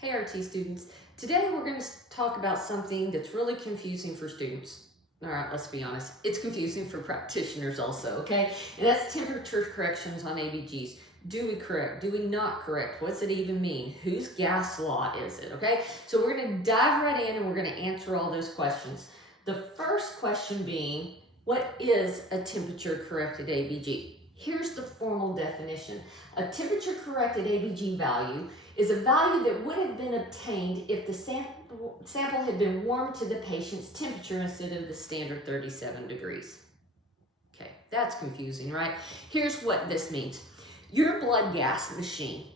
Hey RT students, today we're going to talk about something that's really confusing for students. All right, let's be honest, it's confusing for practitioners also, okay? And that's temperature corrections on ABGs. Do we correct? Do we not correct? What's it even mean? Whose gas law is it, okay? So we're going to dive right in and we're going to answer all those questions. The first question being, what is a temperature corrected ABG? Here's the formal definition. A temperature corrected ABG value is a value that would have been obtained if the sample had been warmed to the patient's temperature instead of the standard 37 degrees. Okay, that's confusing, right? Here's what this means. Your blood gas machine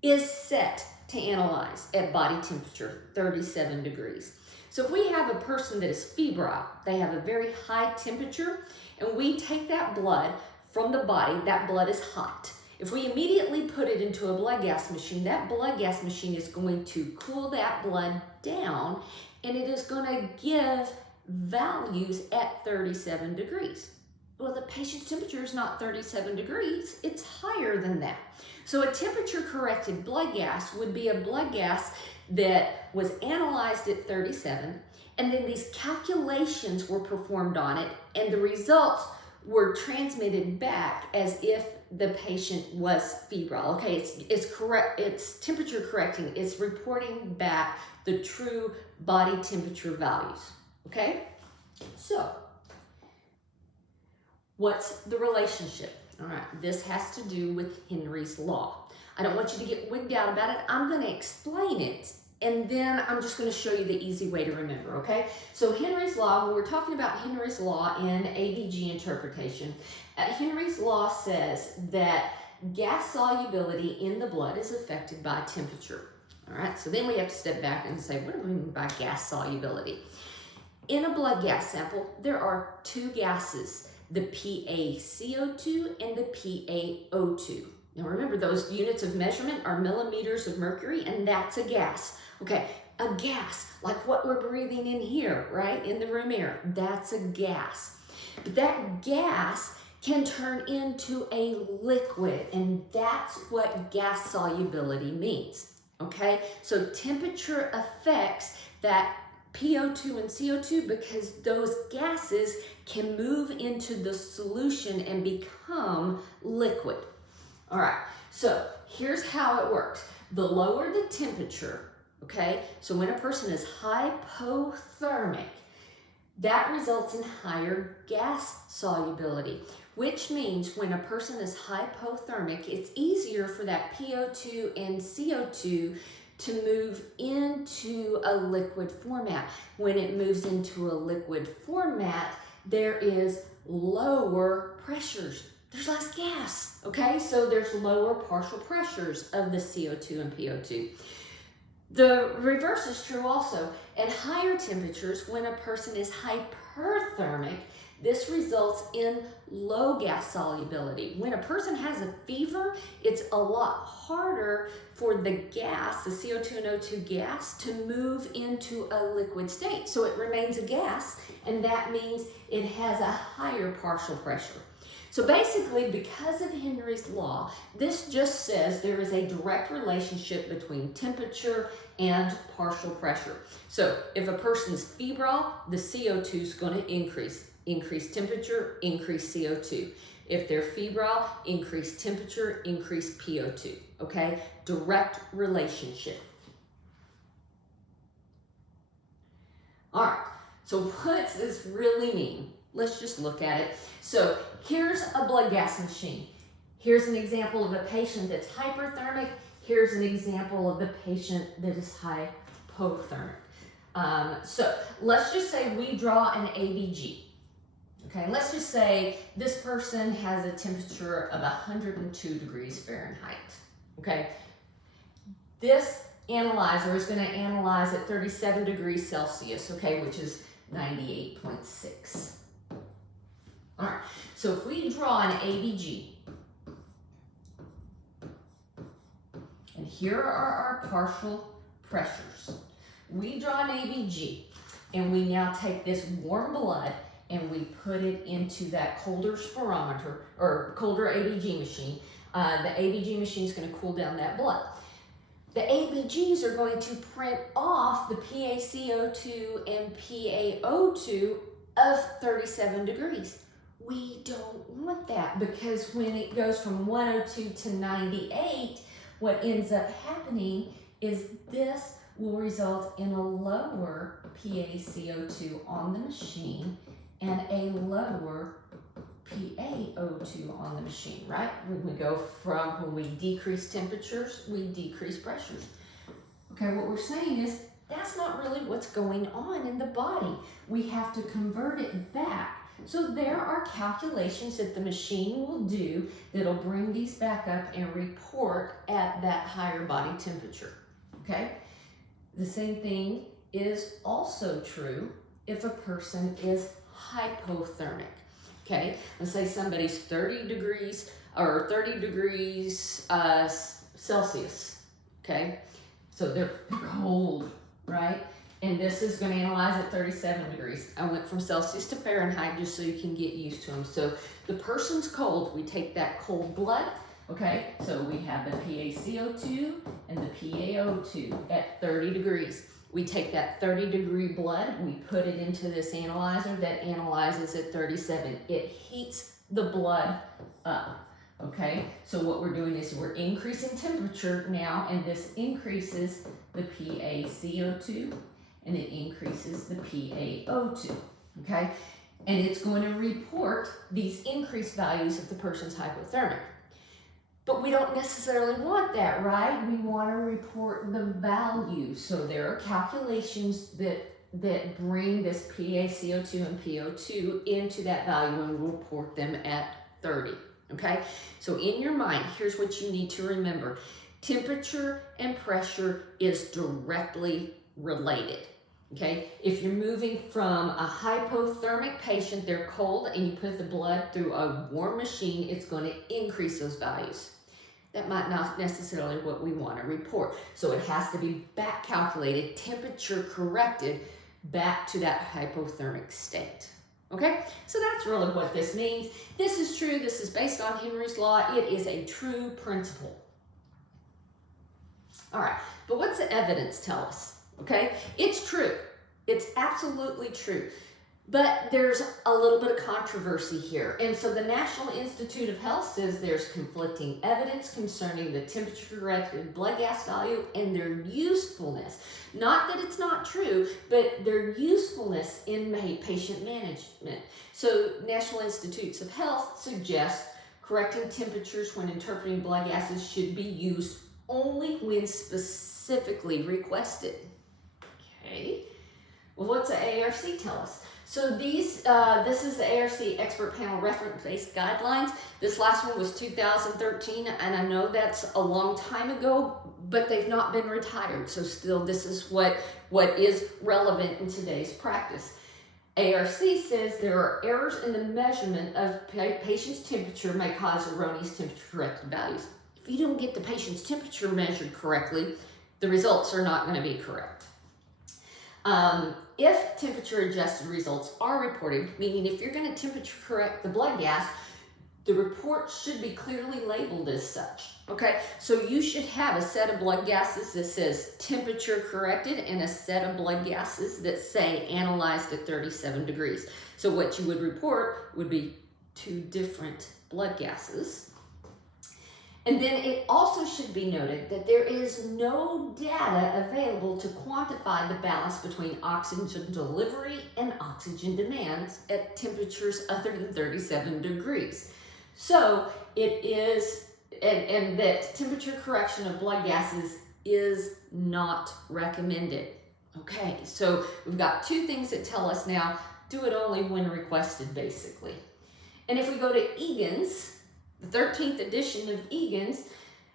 is set to analyze at body temperature 37 degrees. So if we have a person that is febrile, they have a very high temperature, and we take that blood from the body, that blood is hot. If we immediately put it into a blood gas machine, that blood gas machine is going to cool that blood down, and it is going to give values at 37 degrees. Well, the patient's temperature is not 37 degrees, it's higher than that. So a temperature corrected blood gas would be a blood gas that was analyzed at 37, and then these calculations were performed on it, and the results were transmitted back as if the patient was febrile. Okay, it's correct, it's temperature correcting, it's reporting back the true body temperature values. Okay, so what's the relationship? All right, this has to do with Henry's law. I don't want you to get wigged out about it. I'm going to explain it, and then I'm just going to show you the easy way to remember, okay? So Henry's law, when we're talking about Henry's law in ABG interpretation, Henry's law says that gas solubility in the blood is affected by temperature. All right, so then we have to step back and say, what do we mean by gas solubility? In a blood gas sample, there are two gases, the PaCO2 and the PaO2. Now remember, those units of measurement are millimeters of mercury, and that's a gas. Okay, a gas, like what we're breathing in here, right, in the room air, that's a gas. But that gas can turn into a liquid, and that's what gas solubility means, okay? So temperature affects that PO2 and CO2 because those gases can move into the solution and become liquid. All right, so here's how it works. The lower the temperature, okay, so when a person is hypothermic, that results in higher gas solubility, which means when a person is hypothermic, it's easier for that PO2 and CO2 to move into a liquid format. When it moves into a liquid format, there is lower pressures. There's less gas, okay? So there's lower partial pressures of the CO2 and PO2. The reverse is true also. At higher temperatures, when a person is hyperthermic, this results in low gas solubility. When a person has a fever, it's a lot harder for the gas, the CO2 and O2 gas, to move into a liquid state. So it remains a gas, and that means it has a higher partial pressure. So basically, because of Henry's law, this just says there is a direct relationship between temperature and partial pressure. So if a person's febrile, the CO2 is going to increase. Increase temperature, increase CO2. If they're febrile, increase temperature, increase PO2, okay? Direct relationship. All right, so what does this really mean? Let's just look at it. So here's a blood gas machine. Here's an example of a patient that's hyperthermic. Here's an example of the patient that is hypothermic. So let's just say we draw an ABG. Okay, let's just say this person has a temperature of 102 degrees Fahrenheit. Okay, this analyzer is going to analyze at 37 degrees Celsius, okay, which is 98.6. All right, so if we draw an ABG, and here are our partial pressures. We draw an ABG, and we now take this warm blood and we put it into that colder spirometer or colder ABG machine. The ABG machine is going to cool down that blood. The ABGs are going to print off the PaCO2 and PaO2 of 37 degrees. We don't want that, because when it goes from 102 to 98, what ends up happening is this will result in a lower PaCO2 on the machine and a lower PaO2 on the machine, right? When we decrease temperatures, we decrease pressures. Okay, what we're saying is that's not really what's going on in the body. We have to convert it back. So there are calculations that the machine will do that'll bring these back up and report at that higher body temperature, okay? The same thing is also true if a person is hypothermic. Okay, let's say somebody's 30 degrees Celsius, okay? So they're cold, right? And this is going to analyze at 37 degrees. I went from Celsius to Fahrenheit just so you can get used to them. So the person's cold, we take that cold blood, okay? So we have the PaCO2 and the PaO2 at 30 degrees. We take that 30-degree blood, we put it into this analyzer that analyzes at 37. It heats the blood up, okay? So what we're doing is we're increasing temperature now, and this increases the PaCO2 and it increases the PaO2, okay? And it's going to report these increased values if the person's hypothermic. But we don't necessarily want that, right? We want to report the value. So there are calculations that bring this PaCO2 and PO2 into that value, and we'll report them at 30, okay? So in your mind, here's what you need to remember. Temperature and pressure is directly related, okay? If you're moving from a hypothermic patient, they're cold, and you put the blood through a warm machine, it's going to increase those values. That might not necessarily what we want to report. So it has to be back calculated, temperature corrected back to that hypothermic state. Okay, so that's really what this means. This is true. This is based on Henry's law. It is a true principle. All right, but what's the evidence tell us? Okay, it's true. It's absolutely true. But there's a little bit of controversy here. And so the National Institute of Health says there's conflicting evidence concerning the temperature-corrected blood gas value and their usefulness. Not that it's not true, but their usefulness in patient management. So National Institutes of Health suggest correcting temperatures when interpreting blood gases should be used only when specifically requested. Okay, well, what's the ARC tell us? So this is the ARC Expert Panel Reference-Based Guidelines. This last one was 2013, and I know that's a long time ago, but they've not been retired. So still, this is what is relevant in today's practice. ARC says there are errors in the measurement of patient's temperature may cause erroneous temperature-corrected values. If you don't get the patient's temperature measured correctly, the results are not going to be correct. If temperature-adjusted results are reported, meaning if you're going to temperature correct the blood gas, the report should be clearly labeled as such, okay? So you should have a set of blood gases that says temperature corrected and a set of blood gases that say analyzed at 37 degrees. So what you would report would be two different blood gases. And then it also should be noted that there is no data available to quantify the balance between oxygen delivery and oxygen demands at temperatures other than 37 degrees. So it is, and that temperature correction of blood gases is not recommended. Okay, so we've got two things that tell us now, do it only when requested, basically. And if we go to Egan's, the 13th edition of Egan's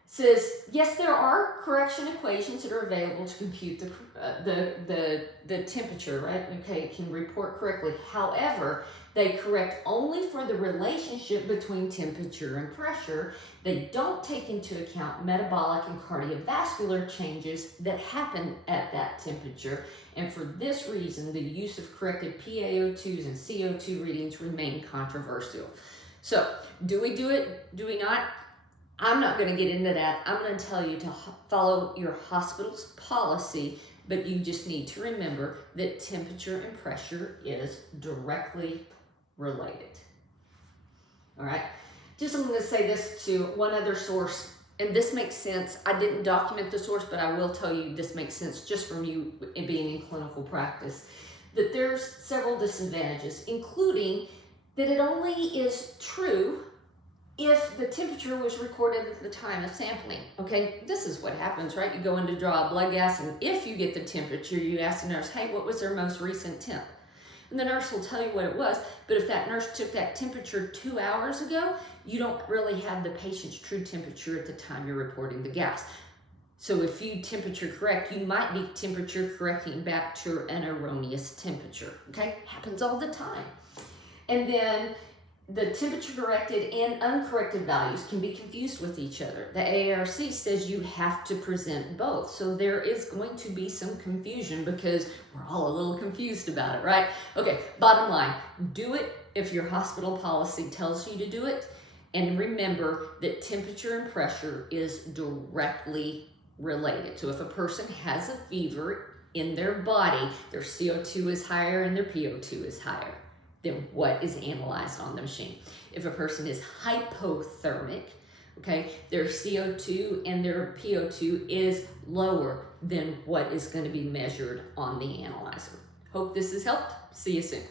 says, yes, there are correction equations that are available to compute the temperature, right? Okay, it can report correctly. However, they correct only for the relationship between temperature and pressure. They don't take into account metabolic and cardiovascular changes that happen at that temperature. And for this reason, the use of corrected PaO2s and CO2 readings remain controversial. So, do we do it? Do we not? I'm not going to get into that. I'm going to tell you to follow your hospital's policy, but you just need to remember that temperature and pressure is directly related. All right. Just I'm going to say this to one other source, and this makes sense. I didn't document the source, but I will tell you this makes sense just from you being in clinical practice, that there's several disadvantages, including that it only is true if the temperature was recorded at the time of sampling. Okay, this is what happens, right? You go in to draw a blood gas, and if you get the temperature, you ask the nurse, hey, what was their most recent temp? And the nurse will tell you what it was, but if that nurse took that temperature 2 hours ago, you don't really have the patient's true temperature at the time you're reporting the gas. So if you temperature correct, you might be temperature correcting back to an erroneous temperature, okay? Happens all the time. And then the temperature corrected and uncorrected values can be confused with each other. The AARC says you have to present both. So there is going to be some confusion because we're all a little confused about it, right? Okay, bottom line, do it if your hospital policy tells you to do it. And remember that temperature and pressure is directly related. So if a person has a fever in their body, their CO2 is higher and their PO2 is higher than what is analyzed on the machine. If a person is hypothermic, okay, their CO2 and their PO2 is lower than what is going to be measured on the analyzer. Hope this has helped. See you soon.